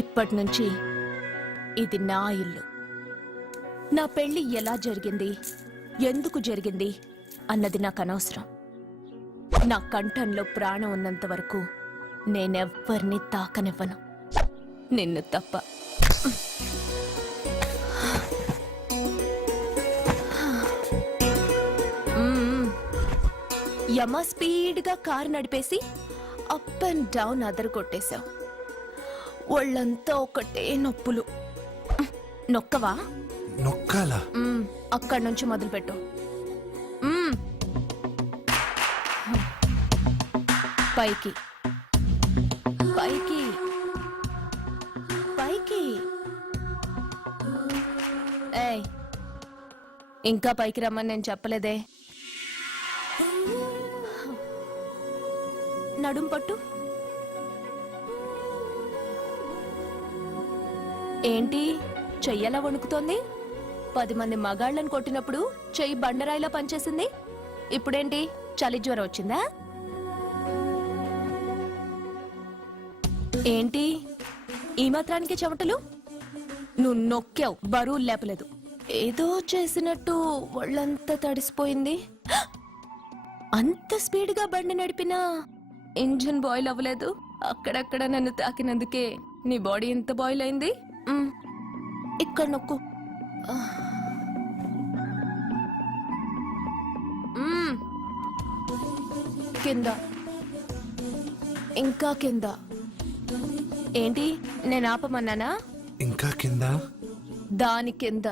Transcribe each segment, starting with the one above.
ఇప్పటి నుంచి ఇది నా ఇల్లు. నా పెళ్లి ఎలా జరిగింది, ఎందుకు జరిగింది అన్నది నాకు అనవసరం. నా కంఠంలో ప్రాణం ఉన్నంత వరకు నేనెవ్వరిని తాకనివ్వను, నిన్ను తప్ప. యమ స్పీడ్గా కారు నడిపేసి అప్ అండ్ డౌన్ అదరు కొట్టేశావు. ఒళ్ళంతా ఒకటే నొప్పులు. నొక్కవా? నొక్కాలా? అక్కడి నుంచి మొదలుపెట్టు. పైకి పైకి పైకి. ఏయ్, ఇంకా పైకి రమ్మని నేను చెప్పలేదే. నడుం పట్టు. ఏంటి చెయ్యలా వణుకుతోంది? 10 మంది మగాళ్ళని కొట్టినప్పుడు చెయ్యి బండరాయిలా పనిచేసింది. ఇప్పుడేంటి చలి జ్వరం వచ్చిందా? ఏంటి ఈ మాత్రానికి చెమటలు? నువ్వు నొక్కావు, బరువు లేపలేదు. ఏదో చేసినట్టు ఒళ్ళంతా తడిసిపోయింది. అంత స్పీడ్గా బండి నడిపినా ఇంజిన్ బాయిల్ అవ్వలేదు. అక్కడక్కడ నన్ను తాకినందుకే నీ బాడీ ఎంత బాయిల్ అయింది. ఇక్కడ నొక్కు. కింద, ఇంకా కింద. ఏంటి నేను ఆపమన్నానా? ఇంకా కింద, దాని కింద.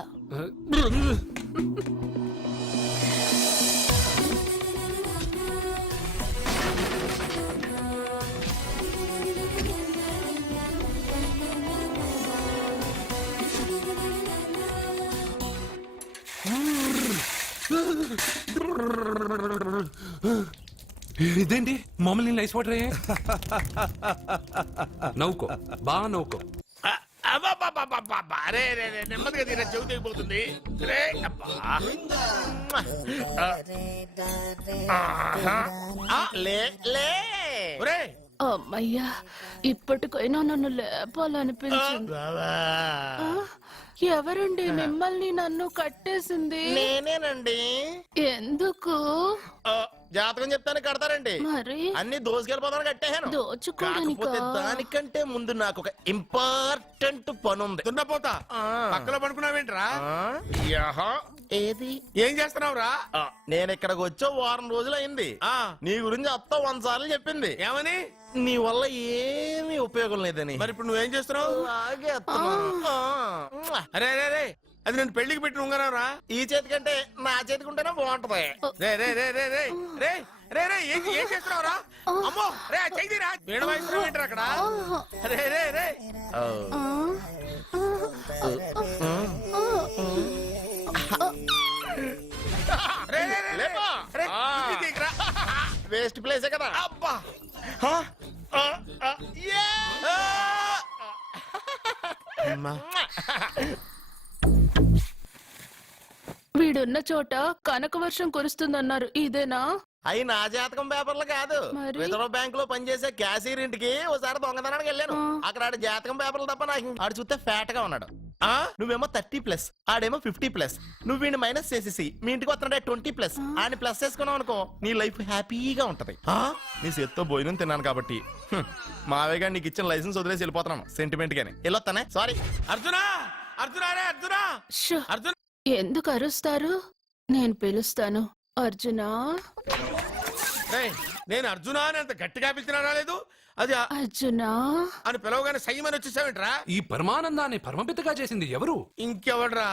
ఇదేంటి మమ్మల్ని ఐస్ వాటర్ అయ్యే? నవ్వుకో, బాగా నవ్వుకో. నెమ్మదిగా తీరా, చెవి తెగిపోతుంది. అమ్మయ్యా, ఇప్పటికైనా నన్ను లేపాలనిపించింది. ఎవరండి మిమ్మల్ని నన్ను కట్టేసింది? నేనేనండి. ఎందుకు? జాతకం చెప్తాను కడతారండి. మరి అన్ని దోసుకెళ్ళిపోతాను కట్టేహాను. కాకపోతే దానికంటే ముందు నాకు ఒక ఇంపార్టెంట్ పని ఉంది. దున్నపోతా పక్కలో పడుకున్నావేంట్రా? ఏది ఏం చేస్తున్నావురా? నేను ఇక్కడికి వచ్చా 1 వారం రోజులు అయింది. నీ గురించి అత్త 100 సార్లు చెప్పింది. ఏమని? నీ వల్ల ఏమీ ఉపయోగం లేదని. మరి ఇప్పుడు నువ్వేం చేస్తున్నావు? అరే అరే రే, అది నేను పెళ్లికి పెట్టిన ఉంగరం రా. ఈ చేతి కంటే నా చేతికి ఉంటేనే బాగుంటది. రే రే రే రే రే రే రే రే ఏం చేస్తున్నావు రా? అమ్మో రే, చెయ్యిరా. వీణ వాయిస్తున్నావు ఏంట్రా అక్కడ? రే రే రే వేస్ట్ ప్లేసే కదా. అబ్బా, వీడున్న చోట కనక వర్షం కురుస్తుందన్నారు, ఇదేనా? అయి నా జాతకం పేపర్లు కాదు. మరి? రిజర్వ్ బ్యాంక్ లో పనిచేసే క్యాషియర్ ఇంటికి ఒకసారి దొంగతనానికి వెళ్ళాను. అక్కడ ఆడ జాతకం పేపర్లు తప్ప నాకు ఆడు చూస్తే ఫ్యాట్ గా ఉన్నాడు. నువ్వేమో 30+, ఆడేమో 50+. నువ్వు వీడిని మైనస్ చేసేసి మీ ఇంటికి వస్తున్నాడే 20+. ఆడిని ప్లస్ చేసుకున్నావు అనుకో, నీ లైఫ్ హ్యాపీగా ఉంటది. నీ చేత్తో భోజనం తిన్నాను కాబట్టి మావేగా నీకు ఇచ్చిన లైసెన్స్ వదిలేసి వెళ్ళిపోతున్నాను సెంటిమెంట్ గానే. వెళ్ళొస్తానే. సారీ. అర్జునా, అర్జునా రే అర్జునా, అర్జున. ఎందుకు అరుస్తారు? నేను పిలుస్తాను. అర్జునా. నేను అర్జునా అని అంత గట్టిగా పిలిచినా రాలేదు. అది అర్జునా అని పిలవగానే సైమని వచ్చేసావేంట్రా? ఈ పరమానందాన్ని పరమపితగా చేసింది ఎవరు? ఇంకెవడ్రా?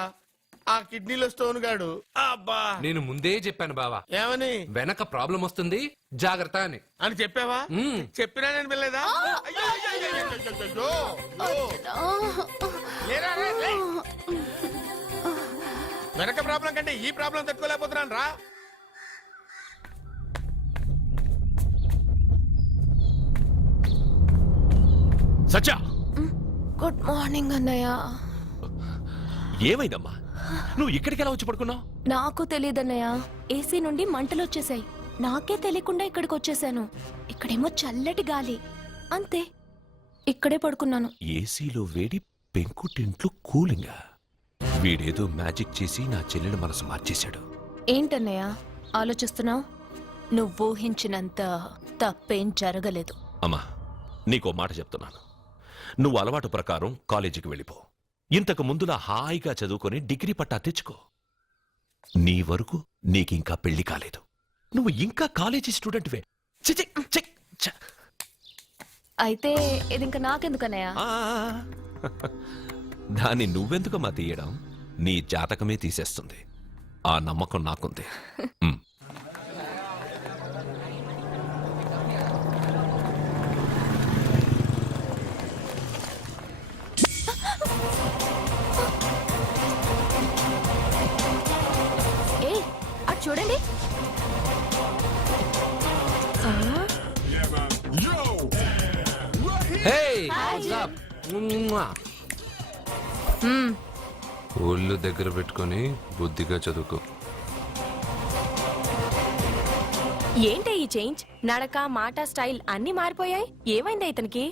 ఆ కిడ్నీలో స్టోన్ గాడు. అబ్బా, నేను ముందే చెప్పాను బావా. ఏమని? వెనక ప్రాబ్లం వస్తుంది, జాగ్రత్త అని. అని చెప్పావా? చెప్పినా నేను వెళ్ళలేదా? వెనక ప్రాబ్లం కంటే ఈ ప్రాబ్లం తట్టుకోలేకపోతున్నాను రా. సత్య, గుడ్ మార్నింగ్ అన్నయ్య. ఏమైందమ్మా? నువ్వు ఇక్కడికి ఎలా వచ్చి పడుకున్నావు? నాకు తెలియదన్నయ్య, ఏసీ నుండి మంటలు వచ్చేసాయి. నాకే తెలియకుండా ఇక్కడికి వచ్చేసాను. ఇక్కడేమో చల్లటి గాలి, అంతే. ఇక్కడే పడుకున్నాను. ఏసీలో వేడి, పెంకుటింట్లో కూలింగా. వీడేదో మ్యాజిక్ చేసి నా చెల్లెలి మనసు మార్చేశాడు. ఏంటన్నయ్య ఆలోచిస్తున్నావు? నువ్వు ఊహించినంత తప్పేం జరగలేదు. అమ్మా, నీకో మాట చెప్తున్నాను. నువ్వు అలవాటు ప్రకారం కాలేజీకి వెళ్ళిపో. ఇంతకు ముందులా హాయిగా చదువుకొని డిగ్రీ పట్టా తెచ్చుకో. నీ వరకు నీకింకా పెళ్లి కాలేదు. నువ్వు ఇంకా కాలేజీ స్టూడెంట్వే. ఛీ, ఛీ, ఛీ, ఛ. అయితే ఇది ఇంకా నాకెందుకన్నయ్య? ఆ, దాన్ని నువ్వెందుకమ్మా తీయడం? నీ జాతకమే తీసేస్తుంది. ఆ నమ్మకం నాకుంది. ఉమ్. ఏ అటు చూడండి. ఒళ్ళు దగ్గర పెట్టుకొని బుద్ధిగా చదువుకో. ఏంటి ఈ చేంజ్? నడక, మాట, స్టైల్ అన్ని మారిపోయాయి. ఏమైంది ఇతనికి?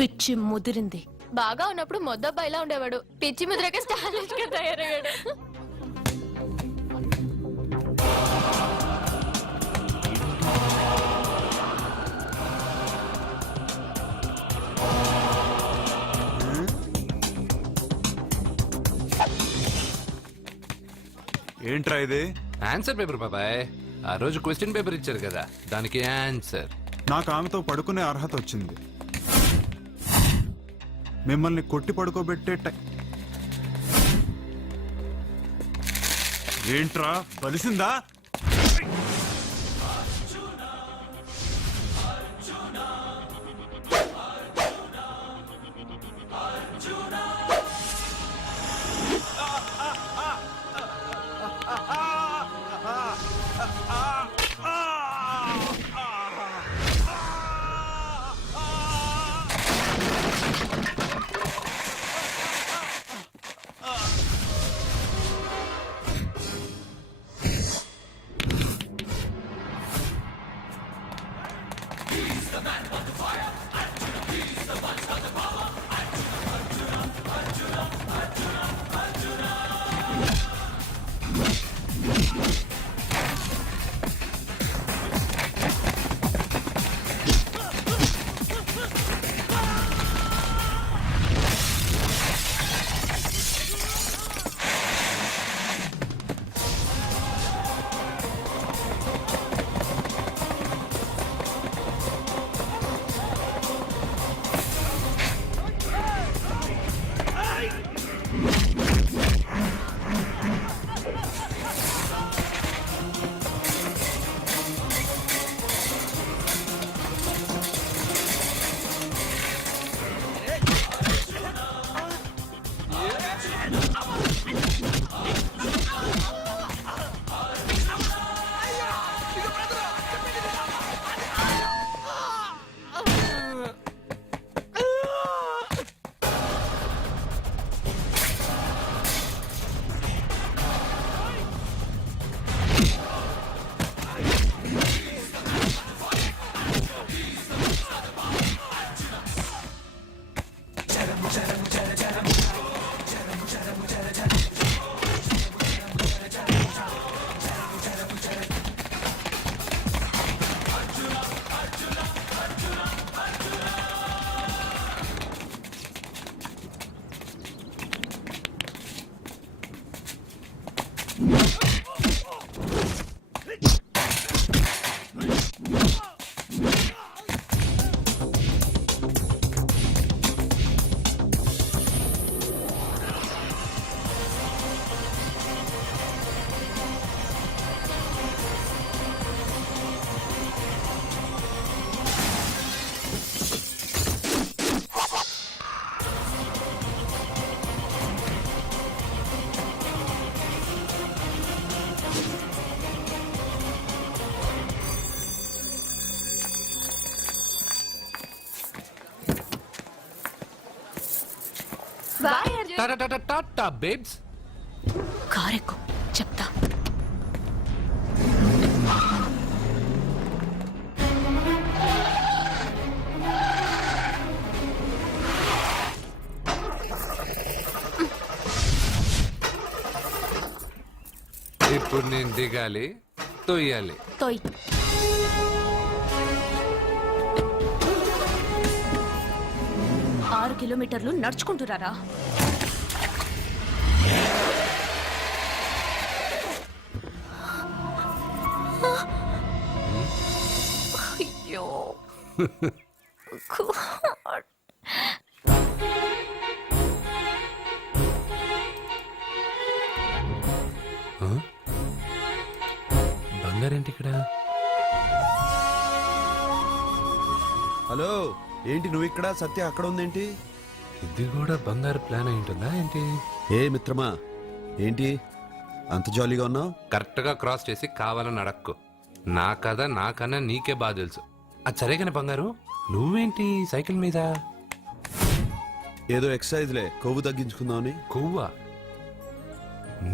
పిచ్చి ముదిరింది. బాగా ఉన్నప్పుడు మొద్దబ్బాయిలా ఉండేవాడు. పిచ్చి ముదిరక స్టైలిష్ గా తయారయ్యాడు. ఏంట్రా ఇది? ఆన్సర్ పేపర్ బాబాయ్. ఆ రోజు క్వశ్చన్ పేపర్ ఇచ్చారు కదా, దానికి ఆన్సర్. నాకు ఆమెతో పడుకునే అర్హత వచ్చింది. మిమ్మల్ని కొట్టి పడుకోబెట్టే ఏంట్రా బలిసిందా? టాటా బేబ్స్. కారెక్కు చెప్తా. ఇప్పుడు నేను దిగాలి, తొయ్యాలి. తోయ్. 6 కిలోమీటర్లు నడుచుకుంటురారా? అయ్యో God. బంగారేంటి ఇక్కడ? హలో, ఏంటి నువ్వు ఇక్కడ, సత్య అక్కడ ఉందేంటి? ఇది కూడా బంగారు ప్లాన్ అయి ఉంటుందా ఏంటి? ఏ మిత్రమా, ఏంటి అంత జాలీగా ఉన్నావు? కరెక్ట్ గా క్రాస్ చేసి కావాలని అడక్కు. నా కథ నాకన్నా నీకే బాగా తెలుసు. అది సరే కానీ బంగారు, నువ్వేంటి సైకిల్ మీద? ఏదో ఎక్సర్సైజ్లే, కొవ్వు తగ్గించుకుందామని. కొవ్వా?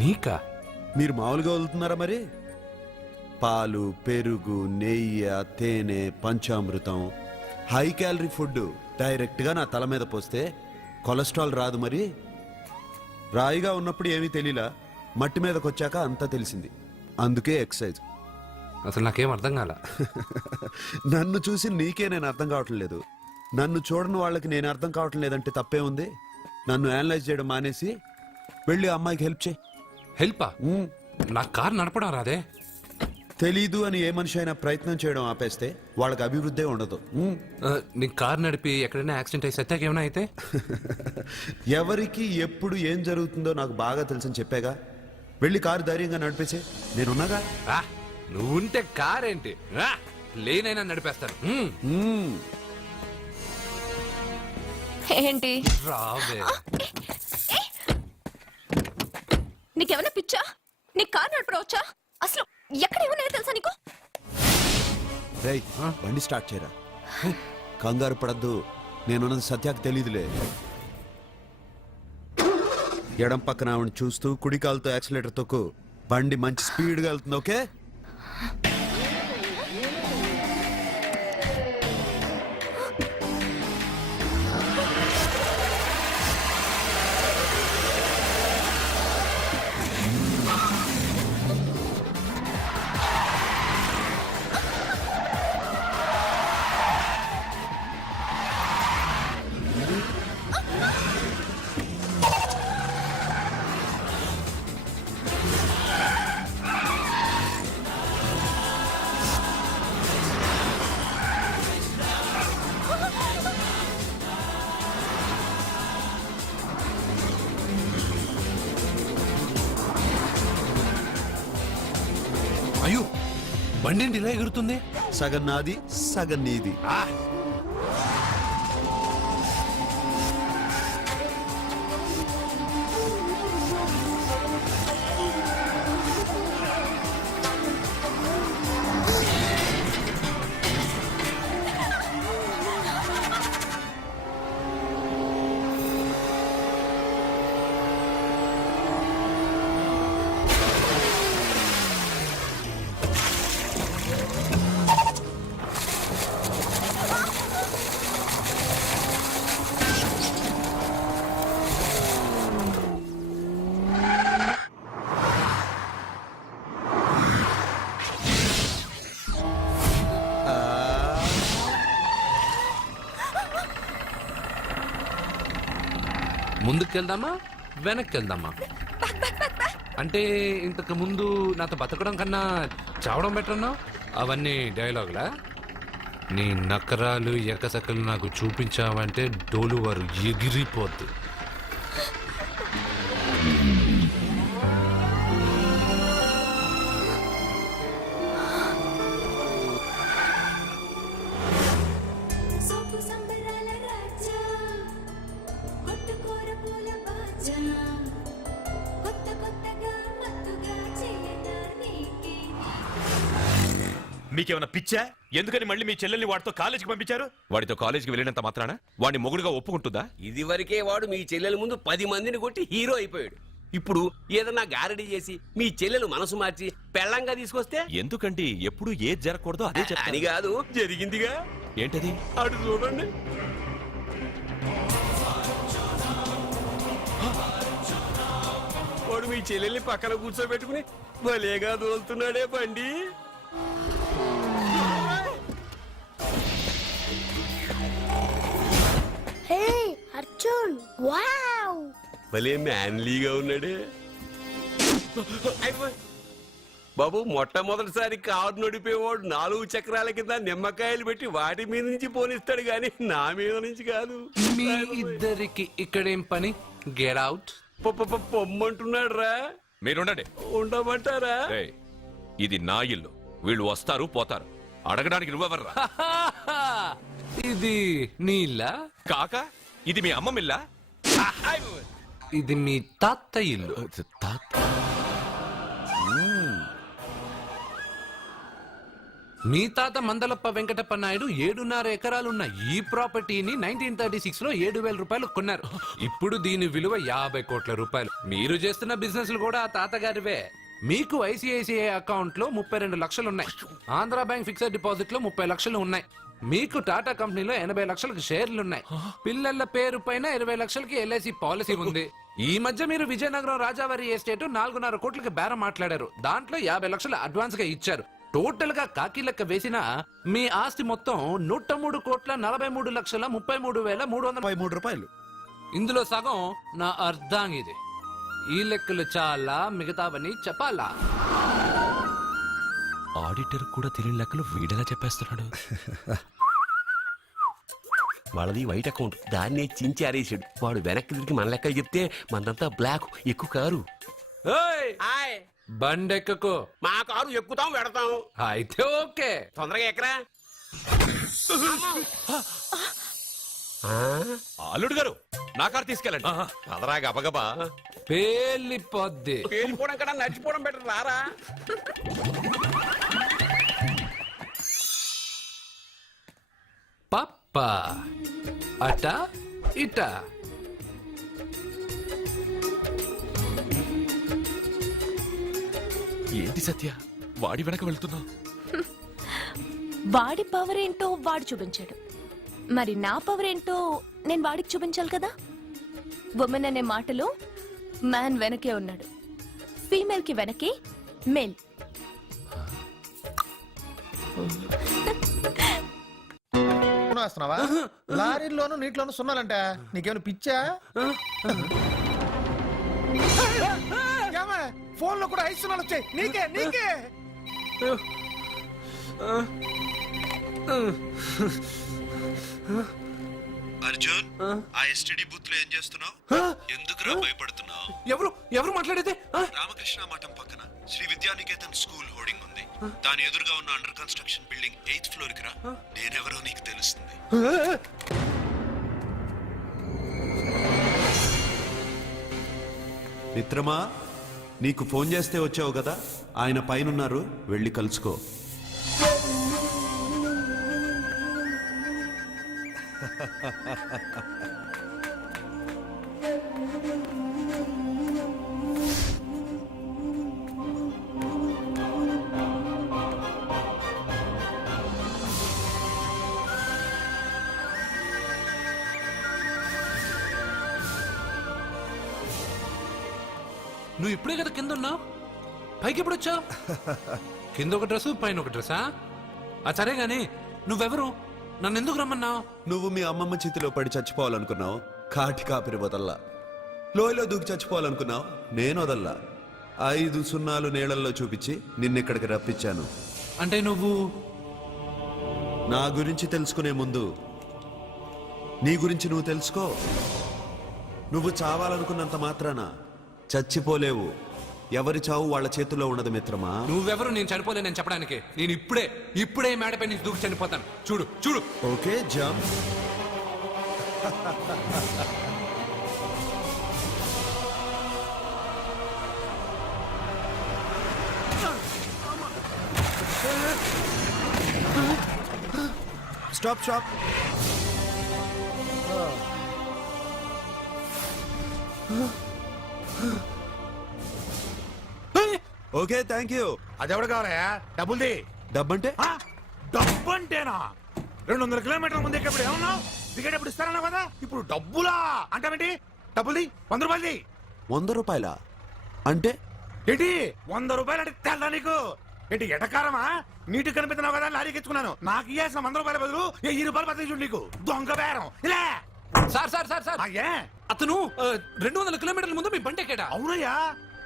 నీకా? మీరు మామూలుగా వదులుతున్నారా మరి? పాలు, పెరుగు, నెయ్యి, తేనె, panchamrutham, high calorie food direct గా నా తల మీద పోస్తే కొలెస్ట్రాల్ రాదు మరి. రాయిగా ఉన్నప్పుడు ఏమీ తెలియలా, మట్టి మీదకి వచ్చాక అంతా తెలిసింది. అందుకే ఎక్సర్సైజ్. అసలు నాకేం అర్థం కాల. నన్ను చూసి నీకే నేను అర్థం కావట్లేదు. నన్ను చూడని వాళ్ళకి నేను అర్థం కావటం లేదంటే తప్పే ఉంది. నన్ను అనలైజ్ చేయడం మానేసి వెళ్ళి ఆ అమ్మాయికి హెల్ప్ చేయి. హెల్పా? నా కార్ నడపడం రాదే. తెలీదు అని ఏ మనిషి అయినా ప్రయత్నం చేయడం ఆపేస్తే వాళ్ళకి అభివృద్ధి ఉండదు. నీ కార్ నడిపి ఎక్కడైనా యాక్సిడెంట్ అయి సత్యాకి ఏమైనా అయితే? ఎవరికి ఎప్పుడు ఏం జరుగుతుందో నాకు బాగా తెలుసని చెప్పాగా. వెళ్ళి కారు ధైర్యంగా నడిపేసే, నేనున్నాగా. ఆ, నువ్వుంటే కార్ ఏంటి, లేనైనా నడిపేస్తాను. ఏంటి? రావే. నీకేమైనా పిచ్చా? నీ కార్ నడపడవచ్చా? అసలు ఎక్కడ ఏమన్నా తెలుసా నీకు? రేయ్, బండి స్టార్ట్ చేయరా. కంగారు పడద్దు, నేనున్నది సత్యాకి తెలీదులే. ఎడం పక్కన ఆవిడ చూస్తూ కుడి కాలుతో యాక్సిలేటర్ తొక్కు. బండి మంచి స్పీడ్గా వెళ్తుంది. ఓకే? అయ్యో, బండి ఏంటి ఇలా ఎగురుతుంది? సగం నాది, సగం నీది. ముందుకెళ్దామా వెనక్కి వెళ్దామా? అంటే ఇంతకు ముందు నాతో బతకడం కన్నా చావడం బెటర్ అన్నావు. అవన్నీ డైలాగులా? నీ నకరాలు ఎకసకలు నాకు చూపించావంటే డోలు వారు ఎగిరిపోద్ది. మీకేమైనా పిచ్చా? ఎందుకని మళ్ళీ మీ చెల్లెల్ని వాడితో కాలేజీకి పంపించారు? వాడితో కాలేజీకి వెళ్ళినంత మాత్రాన వాడిని మొగుడుగా ఒప్పుకుంటుందా? ఇది వరకే వాడు మీ చెల్లెల ముందు 10 మందిని కొట్టి హీరో అయిపోయాడు. ఇప్పుడు ఏదన్నా గారడీ చేసి మీ చెల్లెలు మనసు మార్చి పెళ్ళంగా తీసుకొస్తే ఎందుకండి ఎప్పుడు ఏది జరగకూడదో అదే అని చెప్తాను. కాదు జరిగిందిగా. ఏంటది? అటు చూడండి. వాడు మీ చెల్లెల్ని పక్కన కూర్చోబెట్టుకుని భలేగా దోలుతున్నాడే బండి. అర్జున్ వావ్ భలే మ్యాన్లీగా ఉన్నాడే. అయిపోయి. బాబు మొట్టమొదటిసారి కారు నడిపేవాడు 4 చక్రాల కింద నిమ్మకాయలు పెట్టి వాటి మీద నుంచి పోనిస్తాడు గాని నా మీద నుంచి కాదు. మీ ఇద్దరికి ఇక్కడేం పని? Get out. పొమ్మంటున్నాడు రా. మీరుండండి. ఉండమంటారా? రేయ్, ఇది నా ఇల్లు. వీళ్ళు వస్తారు పోతారు. అడగడానికి నువ్వెవర్రా? ఇది నీళ్ళ కాక ఇది మీ అమ్మమ్మిల్లా? ఇది మీ తాత ఇల్లు. మీ తాత మందలప్ప వెంకటప్ప నాయుడు 7.5 ఎకరాలున్న ఈ ప్రాపర్టీని 1936 లో 7,000 రూపాయలు కొన్నారు. ఇప్పుడు దీని విలువ 50 కోట్ల రూపాయలు. మీరు చేస్తున్న బిజినెస్లు కూడా ఆ తాతగారివే. మీకు ఐసిఐసిఐ అకౌంట్ లో 32 లక్షలు ఉన్నాయి. ఆంధ్ర బ్యాంక్ ఫిక్స్డ్ డిపాజిట్ లో 30 లక్షలు ఉన్నాయి. మీకు టాటా కంపెనీలో 80 లక్షలకు షేర్లున్నాయి. పిల్లల పేరు పైన 20 లక్షలకి ఎల్ఐసి పాలసీ ఉంది. ఈ మధ్య మీరు విజయనగరం రాజావారి ఎస్టేట్ 4.5 కోట్లకి బేరం మాట్లాడారు. దాంట్లో 50 లక్షలు అడ్వాన్స్ గా ఇచ్చారు. టోటల్ గా కాకి లెక్క వేసిన మీ ఆస్తి మొత్తం 103,43,33,333 రూపాయలు. ఇందులో సగం నా అర్ధాంగిది. ఈ లెక్కలు చాలా, మిగతావని చెప్పాలా? ఆడిటర్ కూడా తెలియని లెక్కలు వీడేలా చెప్పేస్తున్నాడు. వాళ్ళది వైట్ అకౌంట్, దాన్నే చించి ఆరేసాడు. వాడు వెనక్కి తిరిగి మన లెక్కలు చెప్తే మనదంతా బ్లాక్. ఎక్కువ కారు. బండెక్కకు. మా కారు ఎక్కుతాం పెడతాం. అయితే ఓకే. తొందరగా ఎక్కరా. అల్లుడు గారు, నా కారు తీసుకెళ్ళండి. అదరా గబగబా. పేలిపోద్ది. పేలిపోవడం కన్నా నడిచిపోవడం బెటర్ రారా. పప్ప అట ఇట. ఏంటి సత్య, వాడి వెనక వెళ్తున్నావు? వాడి పవర్ ఏంటో వాడు చూపించాడు. మరి నా పవర్ ఏంటో నేను వాడికి చూపించాలి కదా. ఉమెన్ అనే మాటలో మ్యాన్ వెనకే ఉన్నాడు. ఫీమేల్ కి వెనకే మేల్. వస్తున్నావా? లారీల్లోను నీటిలోను సున్నాలంట. నీకేమైనా పిచ్చా? ఫోన్ లో కూడా 5 సున్నాలు వచ్చాయి. నీకే నీకే. అర్జున్, ఆ ఎస్టీడీ బూత్ లో ఏం చేస్తున్నావు? ఎందుకురా భయపడుతున్నావు? ఎవరు మాట్లాడేది? రామకృష్ణ మఠం పక్కన శ్రీ విద్యానికేతన్ స్కూల్ హోర్డింగ్ ఉంది. దాని ఎదురుగా ఉన్న under construction building 8th floor కి రా. నేనెవరో నీకు తెలుస్తుంది. మిత్రమా, నీకు ఫోన్ చేస్తే వచ్చావు కదా, ఆయన పైనున్నారు, వెళ్ళి కలుసుకో. నువ్వు ఇప్పుడే కదా కింద ఉన్నావు, పైకి ఎప్పుడు వచ్చావు? కింద ఒక డ్రెస్, పైన ఒక డ్రెస్సా? సరే గాని నువ్వెవరు? నన్ను ఎందుకు రమ్మన్నావు? నువ్వు మీ అమ్మమ్మ చేతిలో పడి చచ్చిపోవాలనుకున్నావు, కాటి కాపిరి వదల్లా. లోయలో దూకి చచ్చిపోవాలనుకున్నావు, నేను వదల్లా. 5 సున్నాలు నీళ్ళల్లో చూపించి నిన్నెక్కడికి రప్పించాను. అంటే నువ్వు నా గురించి తెలుసుకునే ముందు నీ గురించి నువ్వు తెలుసుకో. నువ్వు చావాలనుకున్నంత మాత్రాన చచ్చిపోలేవు. ఎవరి చావు వాళ్ళ చేతుల్లో ఉండదు మిత్రమా. నువ్వెవరు నేను చనిపోలేనని చెప్పడానికి? నేను ఇప్పుడే మేడపై నుంచి దూకి చనిపోతాను. చూడు చూడు. Okay, jump. Stop stop. Okay thank you. అదెవడు కావాలయా డబ్బుల్ది డబ్బంటే ఆ? డబ్బు అంటేనా 200 కిలోమీటర్ల ముందు ఎక్కడ ఏమన్నావు దిగేటప్పుడు ఇస్తారన్నావు కదా ఇప్పుడు డబ్బులా అంటావేంటి డబ్బుల్ది 100 రూపాయలది 100 రూపాయలా అంటే ఏంటి 100 రూపాయలు అంటే తెల్దా నీకు ఏంటి ఎటకారమా నీటి కనిపిస్తున్నావు కదా లారీకి ఎత్తుకున్నాను నాకు ఇయ్యాల్సిన 100 రూపాయల బదులు 1000 రూపాయలు బదిలీ చూడు నీకు దొంగ బేరం ఇలా సార్ సార్ సార్ సార్ అయ్యే అతను 200 కిలోమీటర్ల ముందు మీ బండి ఎక్కాడా? అవునయ్యా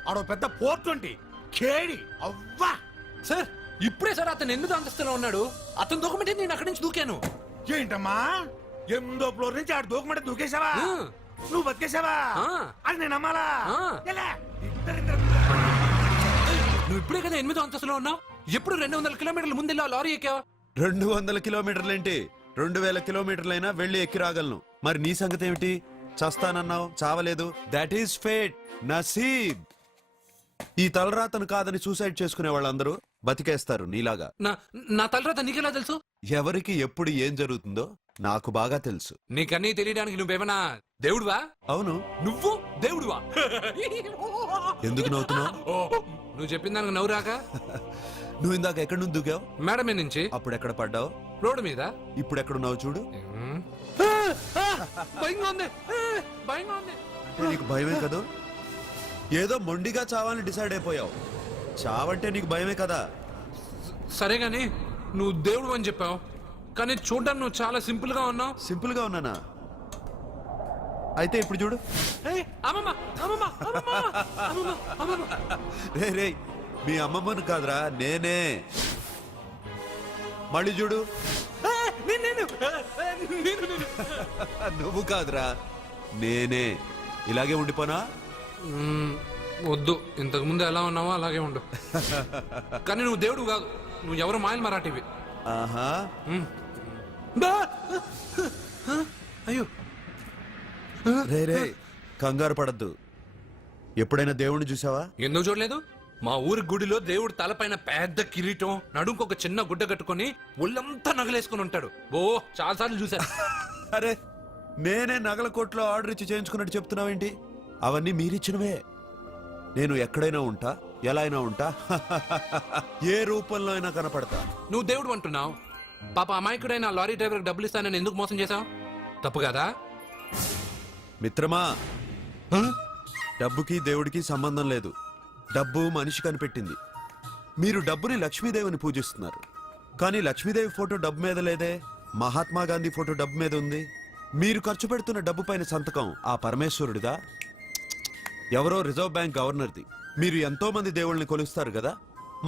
ఆడో పెద్ద పోర్ట్ వంటి కేడి అవ్వా సార్ ఇప్పుడే సార్ అతను ఎందుకు అంతస్తులో ఉన్నాడు అతను దూకమంటే నేను అక్కడి నుంచి దూకాను. ఏంటమ్మా 8వ ఫ్లోర్ నుంచి ఆడు దూకమంటే దూకేశావా ఆ. నువ్వు బతికేశావా ఆ. అది నేను నమ్మాలా ఆ. ఎలా? ఇద్దరిద్దరు. నువ్వు ఇప్పుడే కదా 8వ అంతస్తులో ఉన్నావు ఎప్పుడు 200 కిలోమీటర్ల ముందు వెళ్ళి ఆ లారీ ఎక్కావా? 200 కిలోమీటర్లేంటి 2000 కిలోమీటర్లైనా వెళ్ళి ఎక్కి రాగలను. మరి నీ సంగతి ఏమిటి? చస్తానన్నావు చావలేదు. That is fate, నసీబ్. ఈ తలరాతను కాదని సూసైడ్ చేసుకునే వాళ్ళందరూ బతికేస్తారు నీలాగా. నా నా తలరాత నీకెలా తెలుసు? ఎవరికి ఎప్పుడు ఏం జరుగుతుందో నాకు బాగా తెలుసు. నీకన్నీ తెలియడానికి నువ్వేమన్నా దేవుడువా? అవును. నువ్వు దేవుడువా? ఎందుకు నవ్వుతున్నావు? నువ్వు చెప్పిన దానికి నవ్వు రాక నువ్వు ఇందాక ఎక్కడి నుంచి దూకావు? మేడం మీద నుంచి అప్పుడు ఎక్కడ పడ్డావు? రోడ్డు మీద. ఇప్పుడు ఎక్కడున్నావు చూడు. భయంగా ఉంది భయంగా ఉంది. నీకు భయమే కదా? ఏదో మొండిగా చావాలని డిసైడ్ అయిపోయావు. చావంటే నీకు భయమే కదా? సరే గాని నువ్వు దేవుడు అని చెప్పావు కానీ చూడ్డానికి నువ్వు చాలా సింపుల్ గా ఉన్నావు. సింపుల్ గా ఉన్నానా? అయితే ఇప్పుడు చూడు. అమ్మమ్మ అమ్మమ్మ అమ్మమ్మ అమ్మమ్మ అమ్మమ్మ. రే రే మీ అమ్మమ్మను కాదురా నేనే. మళ్ళీ చూడు. నువ్వు కాదురా నేనే. ఇలాగే ఉండిపోనా? వద్దు ఇంతకు ముందు ఎలా ఉన్నావో అలాగే ఉండు. కానీ నువ్వు దేవుడు కాదు, నువ్వు ఎవరు మాయలు మరాఠీవి. ఆహా. అయ్యో రే రే కంగారు పడద్దు. ఎప్పుడైనా దేవుణ్ణి చూసావా? ఎందుకు చూడలేదు? మా ఊరి గుడిలో దేవుడు తలపైన పెద్ద కిరీటం నడుంకు ఒక చిన్న గుడ్డ కట్టుకొని ఒళ్ళంతా నగలేసుకుని ఉంటాడు. ఓ చాలాసార్లు చూశాను. అరే నేనే నగల కొట్లో ఆర్డర్ ఇచ్చి చేయించుకున్నట్టు చెప్తున్నావేంటి? అవన్నీ మీరిచ్చినవే. నేను ఎక్కడైనా ఉంటా, ఎలా అయినా ఉంటా, ఏ రూపంలో అయినా కనపడతా. నువ్వు దేవుడు అంటున్నావు, పాప అమాయకుడైన లారీ డ్రైవర్ డబ్బులు ఇస్తానని ఎందుకు మోసం చేశావు? తప్పు కదా మిత్రమా? డబ్బుకి దేవుడికి సంబంధం లేదు. డబ్బు మనిషి కనిపెట్టింది. మీరు డబ్బుని లక్ష్మీదేవిని పూజిస్తున్నారు, కానీ లక్ష్మీదేవి ఫోటో డబ్బు మీద లేదే. మహాత్మా గాంధీ ఫోటో డబ్బు మీద ఉంది. మీరు ఖర్చు పెడుతున్న డబ్బు పైన సంతకం ఆ పరమేశ్వరుడిదా? ఎవరో రిజర్వ్ బ్యాంక్ గవర్నర్ది. మీరు ఎంతో మంది దేవుళ్ళని కొలుస్తారు కదా,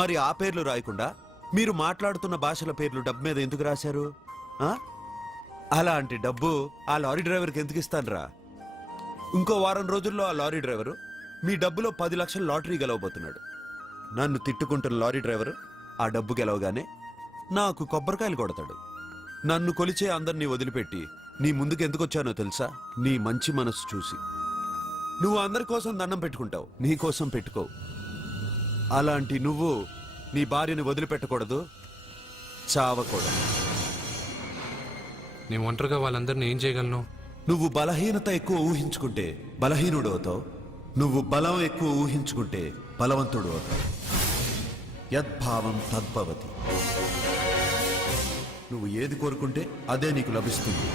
మరి ఆ పేర్లు రాయకుండా మీరు మాట్లాడుతున్న భాషల పేర్లు డబ్బు మీద ఎందుకు రాశారు? అలాంటి డబ్బు ఆ లారీ డ్రైవర్కి ఎందుకు ఇస్తానరా? ఇంకో వారం రోజుల్లో ఆ లారీ డ్రైవరు మీ డబ్బులో 10 లక్షల లాటరీ గెలవబోతున్నాడు. నన్ను తిట్టుకుంటున్న లారీ డ్రైవరు ఆ డబ్బు గెలవగానే నాకు కొబ్బరికాయలు కొడతాడు. నన్ను కొలిచే అందరినీ వదిలిపెట్టి నీ ముందుకు ఎందుకు వచ్చానో తెలుసా? నీ మంచి మనసు చూసి. నువ్వు అందరి కోసం దండం పెట్టుకుంటావు, నీ కోసం పెట్టుకోవు. అలాంటి నువ్వు నీ భార్యని వదిలిపెట్టకూడదు, చావకూడదు. నేను ఒంటరిగా వాళ్ళందరినీ ఏం చేయగలను? నువ్వు బలహీనత ఎక్కువ ఊహించుకుంటే బలహీనుడు అవుతావు. నువ్వు బలం ఎక్కువ ఊహించుకుంటే బలవంతుడు అవుతావు. యద్భావం తద్భవతి. నువ్వు ఏది కోరుకుంటే అదే నీకు లభిస్తుంది.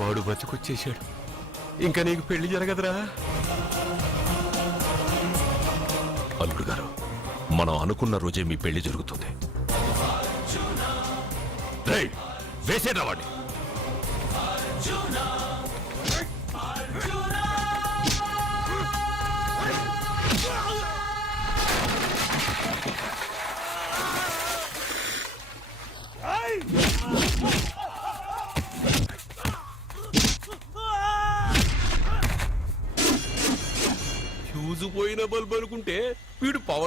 వాడు బతికొచ్చేశాడు. ఇంకా నీకు పెళ్లి జరగదురా. అల్లుడు గారు, మనం అనుకున్న రోజే మీ పెళ్లి జరుగుతుంది. రేయ్, వేసేరా వాడిని.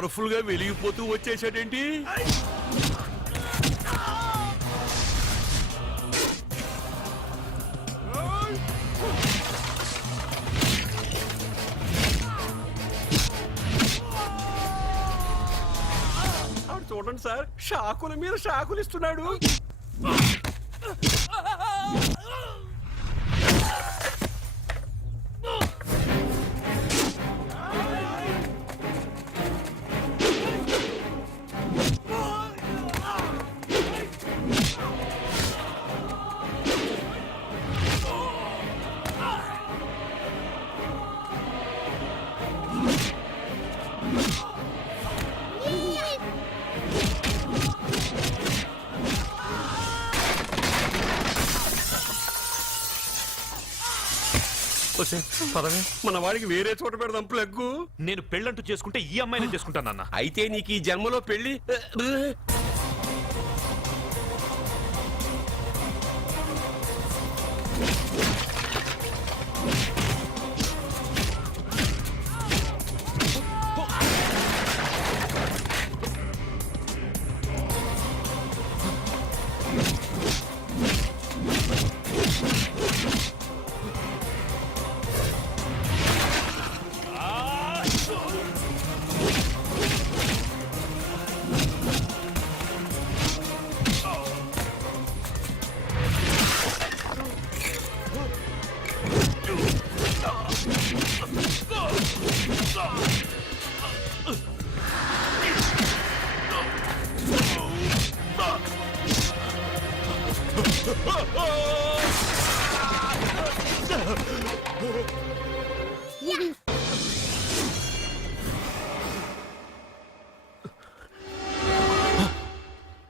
పవర్ఫుల్ గా వెలిగిపోతూ వచ్చేసాడేంటి? చూడండి సార్, షాకుల మీద షాకులు ఇస్తున్నాడు. పదవే. మన వాడికి వేరే చోట పెడదాం ప్లగ్గు. నేను పెళ్ళంటూ చేసుకుంటే ఈ అమ్మాయిని చేసుకుంటానన్నా. అయితే నీకు ఈ జన్మలో పెళ్లి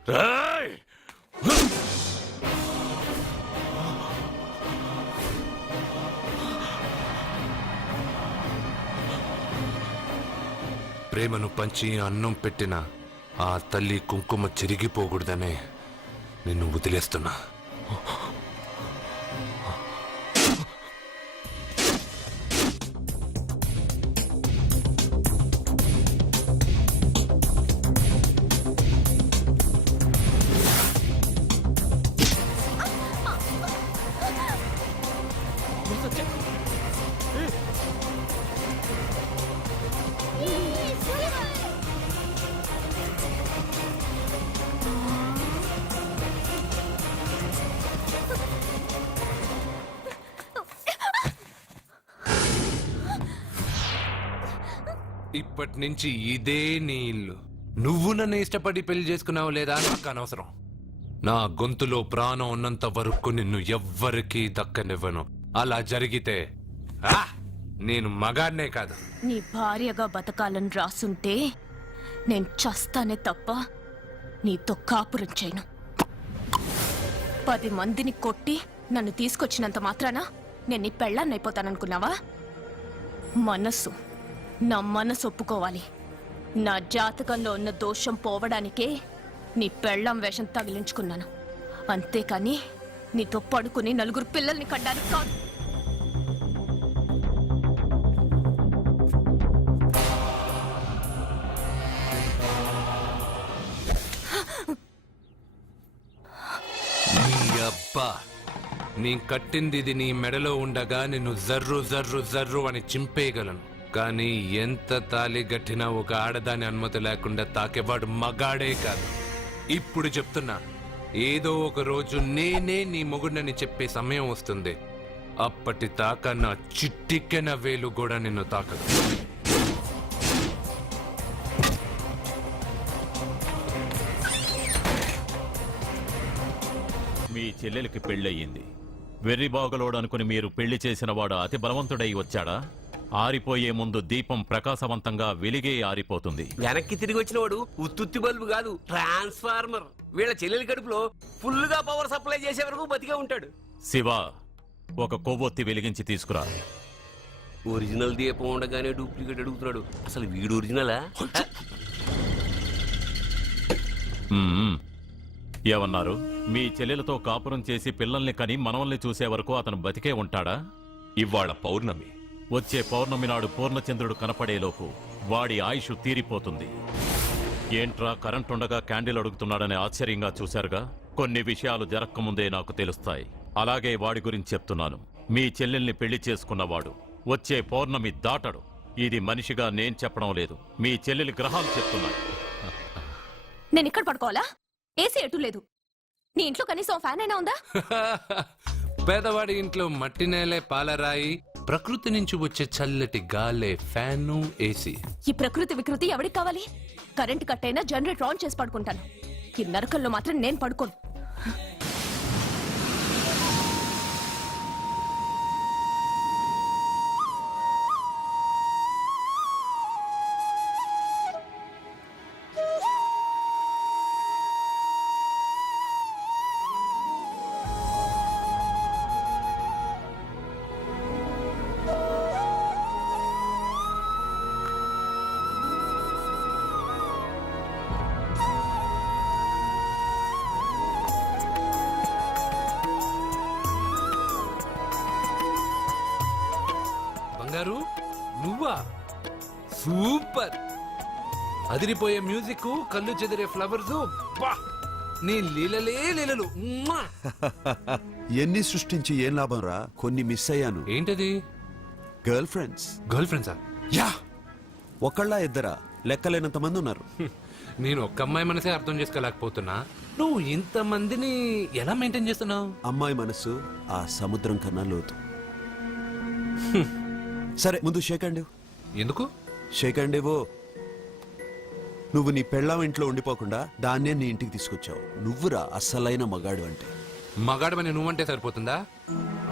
రేయ్! ప్రేమను పంచి అన్నం పెట్టిన ఆ తల్లి కుంకుమ చెరిగిపోకూడదనే నిన్ను వదిలేస్తున్నా. ఇప్పటి నుంచి ఇదే నీ ఇల్లు. నువ్వు నన్ను ఇష్టపడి పెళ్లి చేసుకున్నావు లేదా నాకు అనవసరం. నా గొంతులో ప్రాణం ఉన్నంత వరకు నిన్ను ఎవ్వరికీ దక్కనివ్వను. అలా జరిగితే నేను మగాడినే కాదు. నీ భార్యగా బతకాలని రాసుంటే నేను చస్తానే తప్ప నీతో కాపురం చేయను. 10 మందిని కొట్టి నన్ను తీసుకొచ్చినంత మాత్రాన నేను నీ పెళ్ళాన్నైపోతాననుకున్నావా? నా మనసు ఒప్పుకోవాలి. నా జాతకంలో ఉన్న దోషం పోవడానికే నీ పెళ్ళాం వేషం తగిలించుకున్నాను. అంతేకాని నీతో పడుకుని 4 పిల్లల్ని కనడానికి కాదు. నీ అబ్బా, నీ కట్టింది ఇది నీ మెడలో ఉండగా నిన్ను జర్రు జర్రు జర్రు అని చింపేయగలను. కానీ ఎంత తాలి గట్టినా ఒక ఆడదాని అనుమతి లేకుండా తాకేవాడు మగాడే కాదు. ఇప్పుడు చెప్తున్నా, ఏదో ఒక రోజు నేనే నీ మొగుడని చెప్పే సమయం వస్తుంది. అప్పటి తాక నా చిట్టిక్కెన వేలు కూడా నిన్ను తాకదు. మీ చెల్లెలికి పెళ్ళయింది. వెర్రి బాగలోడు అనుకుని మీరు పెళ్లి చేసిన వాడు అతి బలవంతుడై వచ్చాడా? ఆరిపోయే ముందు దీపం ప్రకాశవంతంగా వెలిగే ఆరిపోతుంది. వెనక్కి తిరిగి వచ్చిన వాడు ఉత్తుత్తి బల్బు కాదు, ట్రాన్స్ఫార్మర్. వీళ్ళ చెల్లెలి కడుపులో ఫుల్ గా పవర్ సప్లై చేసే వరకు బతికే ఉంటాడు. శివ, ఒక కొవ్వొత్తి వెలిగించి తీసుకురా. ఒరిజినల్ దీపం ఉండగానే డూప్లికేట్ అడుగుతున్నాడు. అసలు వీడు ఒరిజినలా? ఏమన్నారు? మీ చెల్లెలతో కాపురం చేసి పిల్లల్ని కని మనవల్ని చూసే వరకు అతను బతికే ఉంటాడా? ఇవాళ పౌర్ణమి. వచ్చే పౌర్ణమి నాడు పూర్ణచంద్రుడు కనపడేలోపు వాడి ఆయుష్ తీరిపోతుంది. ఏంట్రా కరెంట్ ఉండగా క్యాండిల్ అడుగుతున్నాడని ఆశ్చర్యంగా చూశారుగా? కొన్ని విషయాలు జరక్కముందే నాకు తెలుస్తాయి. అలాగే వాడి గురించి చెప్తున్నాను. మీ చెల్లెల్ని పెళ్లి చేసుకున్నవాడు వచ్చే పౌర్ణమి దాటడు. ఇది మనిషిగా నేను చెప్పడం లేదు, మీ చెల్లెలి గ్రహాలు చెప్తున్నాయి. నేను ఇక్కడ పడుకోవాలా? ఏసీ ఎటు లేదు. నీ ఇంట్లో కనీసం ఫ్యాన్ అయినా ఉందా? పేదవాడి ఇంట్లో మట్టి నేలే పాలరాయి, ప్రకృతి నుంచి వచ్చే చల్లటి గాలే ఫ్యాను ఏసీ. ఈ ప్రకృతి వికృతి ఎవరికి కావాలి? కరెంట్ కట్ అయినా జనరేటర్ ఆన్ చేసి పడుకుంటాను. ఈ నరకల్లో మాత్రం నేను పడుకోను. బంగారు నువ్వా? సూపర్! అదిరిపోయే మ్యూజిక్, కళ్ళు చెదిరే ఫ్లవర్స్, నీ లీలలే లీలలు. మ్మా! ఎన్ని సృష్టించి ఏం లాభం రా? కొన్ని మిస్ అయ్యాను. ఏంటది? Girl friends. గర్ల్ ఫ్రెండ్సా? యా, ఒకళ్ళ ఇద్దరా? లెక్కలేనంత మంది ఉన్నారు. నేను ఒక్క అమ్మాయి మనసే అర్థం చేసుకోలేకపోతున్నా. నువ్వు ఇంతమందిని ఎలా మెయింటైన్ చేస్తున్నావు? అమ్మాయి మనసు ఆ సముద్రం కన్నా లోతు. సరే ముందు షేక్ హ్యాండ్ ఇవ్వు. ఎందుకు? షేక్ హ్యాండ్ ఇవ్వు. నువ్వు నీ పెళ్ళాం ఇంట్లో ఉండిపోకుండా దాన్నే నీ ఇంటికి తీసుకొచ్చావు. నువ్వురా అస్సలైన మగాడు అంటే. మగాడమని నువ్వంటే సరిపోతుందా?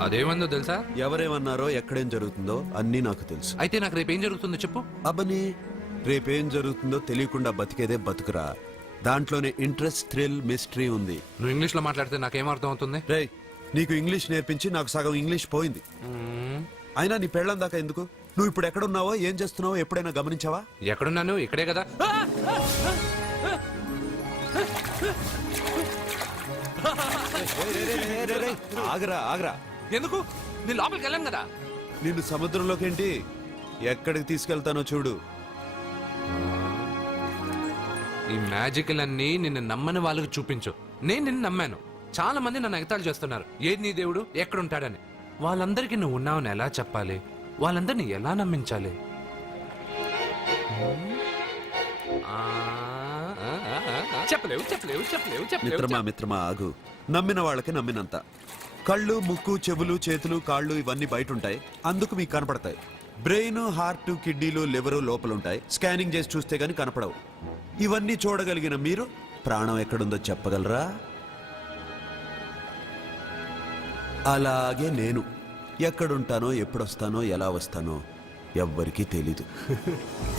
అదేమందో తెలుసా? ఎవరేమన్నారో ఎక్కడేం జరుగుతుందో అన్నీ నాకు తెలుసు. అయితే నాకు రేపు ఏం జరుగుతుందో చెప్పు. అబ్బని, రేపేం జరుగుతుందో తెలియకుండా బతికేదే బతుకురా. దాంట్లోనే ఇంట్రెస్ట్, థ్రిల్, మిస్టరీ ఉంది. నువ్వు ఇంగ్లీష్ లో మాట్లాడితే నాకేం అర్థం అవుతుంది? రేయ్, నీకు ఇంగ్లీష్ నేర్పించి నాకు సగం ఇంగ్లీష్ పోయింది. అయినా నీ పెళ్ళం దాకా ఎందుకు? నువ్వు ఇప్పుడు ఎక్కడున్నావో, ఏం చేస్తున్నావో ఎప్పుడైనా గమనించావా? ఎక్కడున్నాను? ఇక్కడే కదా. ఆగరా ఆగరా. ఎందుకు? నేను లోపలికి వెళ్ళాను కదా. నిన్ను సముద్రంలోకేంటి, ఎక్కడికి తీసుకెళ్తానో చూడు. ఈ మ్యాజిక్లన్నీ నిన్ను నమ్మని వాళ్ళకి చూపించు. నేను నిన్ను నమ్మాను. చాలా మంది నన్ను ఎగతాళి చేస్తున్నారు. ఏది నీ దేవుడు, ఎక్కడుంటాడని. వాళ్ళందరికీ నువ్వు ఉన్నావని ఎలా చెప్పాలి? వాళ్ళందరినీ ఎలా నమ్మించాలి? చెప్పలేవు చెప్పలేవు చెప్పలేవు మిత్రమా చెప్పలేవు. మిత్రమా ఆగు. నమ్మిన వాళ్ళకి నమ్మినంత. కళ్ళు, ముక్కు, చెవులు, చేతులు, కాళ్ళు ఇవన్నీ బయట ఉంటాయి, అందుకు మీకు కనపడతాయి. బ్రెయిన్, హార్ట్, కిడ్నీలు, లివరు లోపలుంటాయి. స్కానింగ్ చేసి చూస్తే గానీ కనపడవు. ఇవన్నీ చూడగలిగిన మీరు ప్రాణం ఎక్కడుందో చెప్పగలరా? అలాగే నేను ఎక్కడుంటానో, ఎప్పుడొస్తానో, ఎలా వస్తానో ఎవ్వరికీ తెలీదు.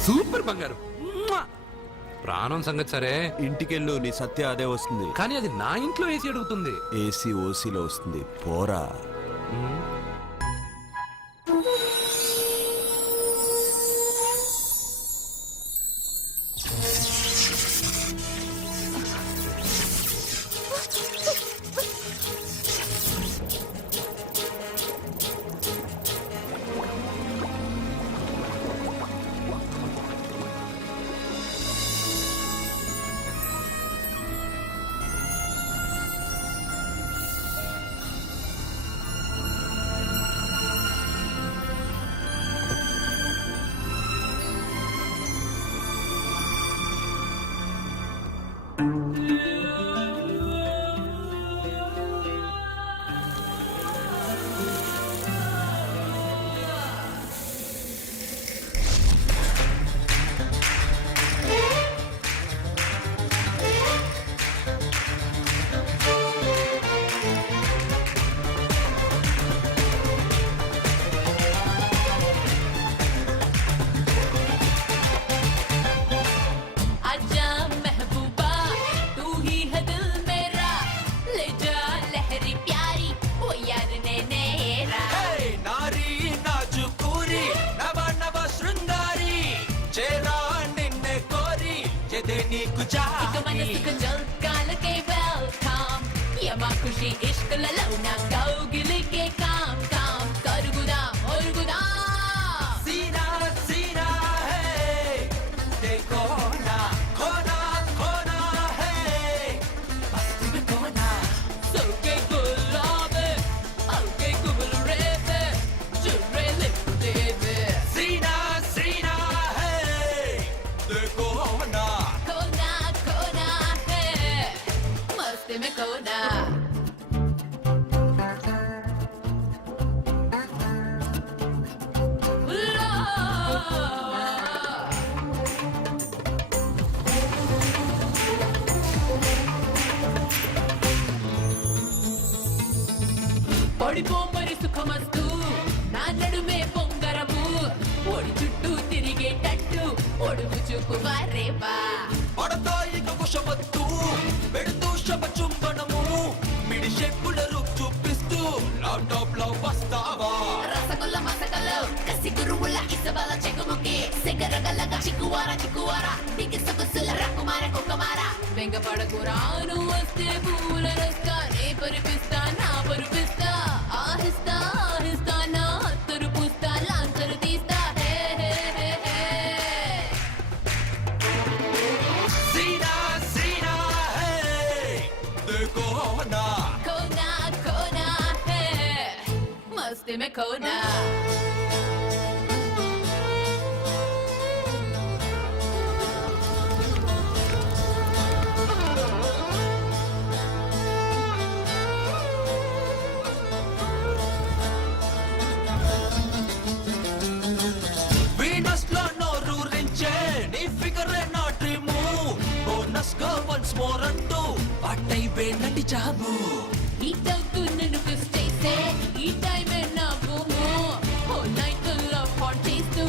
సూపర్ బంగారు. మ్మా! ప్రాణం సంగతి సరే, ఇంటికెళ్ళు, నీ సత్య అదే వస్తుంది. కానీ అది నా ఇంట్లో ఏసీ అడుగుతుంది. ఏసీ ఓసీలో వస్తుంది, పోరా. खुशी इश्क ललौना कौगिल के काम काम करुगुदा औरगुदा सीना सीना है मस्ती में खोना పడిపో మరి సుఖమస్తు నా నడుమే పొంగరము ఒడి చుట్టూ తిరిగేటట్టు ఒడుగు చూపు వారేవా పడతాయిక కుషమత్తు పెడుతూ శపచుంబనము మిడి షెప్పుల రూప్ చూపిస్తూ ల్యాప్టాప్ లో వస్తావా రసగుల్ల మసకలు కసి గురువుల ఇసబల చెకుముకి సిగరగల్లగా చిక్కువార దిగి సొగసుల రకుమార కుక్కమార వెంగ పడకురాను వస్తే పూల రస్తా నే పరిపిస్తా నా పరిపిస్తా ఆహిస్తా ఆహిస్తా నా హత్తరు పుస్తా లాంతరు తీస్తా హే హే హే హే సీనా సీనా హే देखो ना खोना खोना है मस्ती में खोना వీనస్ లో నోరూరించే నీ ఫిగరే నా డ్రీము బోనస్ గా వన్స్ మోర్ అంటూ పట్టై నటి జాబు ఈ టౌకు నన్ను కిస్ చేసే ఈ టైమే నా భూము ఓ నైట్ లవ్ హాట్ చేస్తూ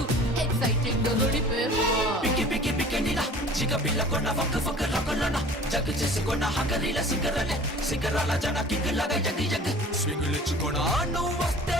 ఎక్సైటింగ్ గా గుడిపేమో పికి పికి పికనిలా చిక పిల్ల కొన్న ఫక్ ఫక్ రకొల్లన జగ్ చేసుకొన్న హంగరీల సింగరలే సింగరాల జన కింగ్ లాగా జగ్ జగ్ స్వింగులిచ్చుకొన నువ్వు వస్తే